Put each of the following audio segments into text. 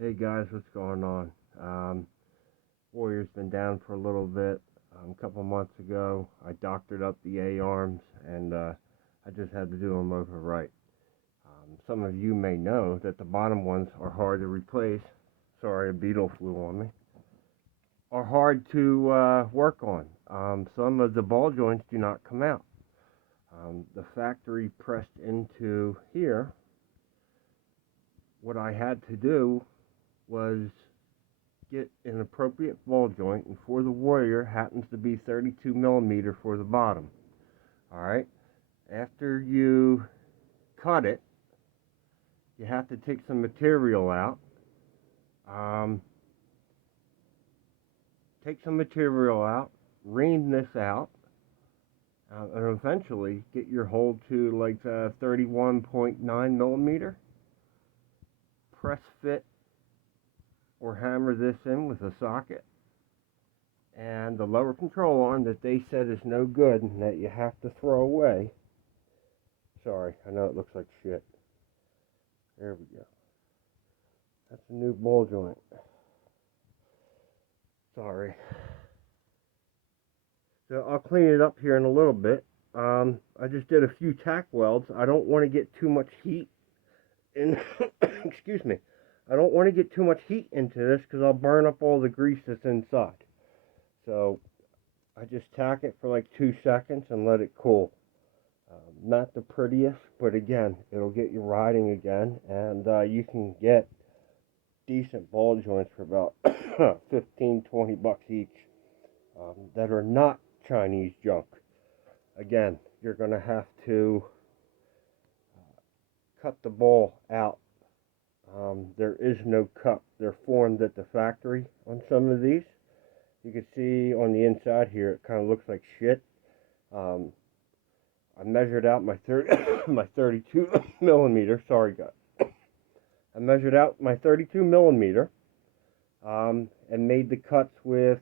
Hey guys, what's going on? Warrior's been down for a little bit. A couple months ago, I doctored up the A-arms, and I just had to do them over right. Some of you may know that the bottom ones are hard to replace. Sorry, a beetle flew on me. Are hard to work on. Some of the ball joints do not come out. The factory pressed into here. What I had to do was get an appropriate ball joint, and for the Warrior happens to be 32 millimeter for the bottom. Alright, after you cut it, you have to take some material out. Take some material out, ream this out, and eventually get your hole to like 31.9 millimeter. Press fit or hammer this in with a socket, and the lower control arm that they said is no good and that you have to throw away. Sorry, I know it looks like shit. There we go. That's a new ball joint. Sorry. So I'll clean it up here in a little bit. I just did a few tack welds. I don't want to get too much heat in excuse me. I don't want to get too much heat into this because I'll burn up all the grease that's inside. So I just tack it for like 2 seconds and let it cool. Not the prettiest, but again, it'll get you riding again, and you can get decent ball joints for about 15-20 bucks each that are not Chinese junk. Again, you're going to have to cut the ball out. There is no cup. They're formed at the factory on some of these. You can see on the inside here, it kind of looks like shit. I measured out my 32 millimeter. Sorry, guys. I measured out my 32 millimeter and made the cuts with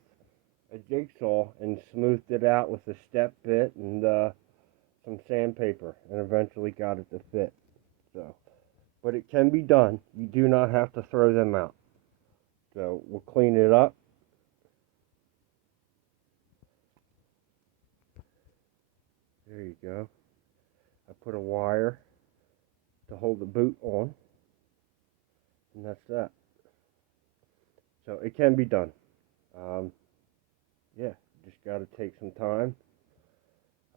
a jigsaw and smoothed it out with a step bit and some sandpaper, and eventually got it to fit. So, but it can be done. You do not have to throw them out. So we'll clean it up. There you go. I put a wire to hold the boot on, and that's that. So it can be done. Yeah, just got to take some time.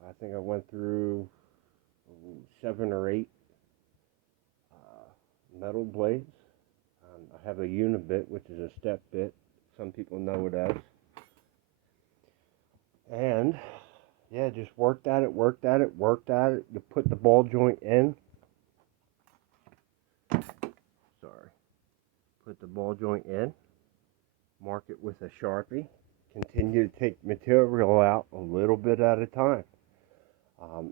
I think I went through 7 or 8 metal blades. I have a unibit, which is a step bit. Some people know it as. And yeah, just worked at it. You put the ball joint in. Sorry. Put the ball joint in. Mark it with a Sharpie. Continue to take material out a little bit at a time.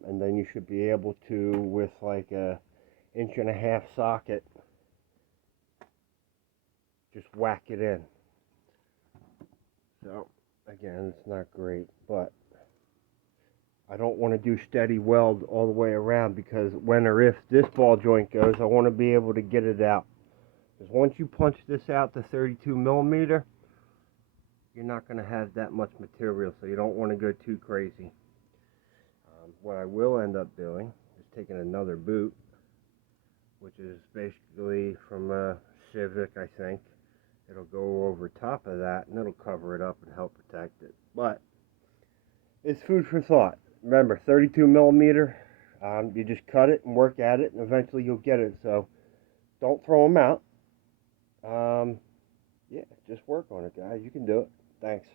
And then you should be able to, with like a 1.5-inch socket, just whack it in. So again, it's not great, but I don't want to do steady weld all the way around, because when or if this ball joint goes, I want to be able to get it out. Because once you punch this out to 32 millimeter, you're not going to have that much material, so you don't want to go too crazy. What I will end up doing is taking another boot, which is basically from a Civic, I think. It'll go over top of that, and it'll cover it up and help protect it. But it's food for thought. Remember, 32 millimeter, you just cut it and work at it, and eventually you'll get it. So don't throw them out. Yeah, just work on it, guys. You can do it. Thanks.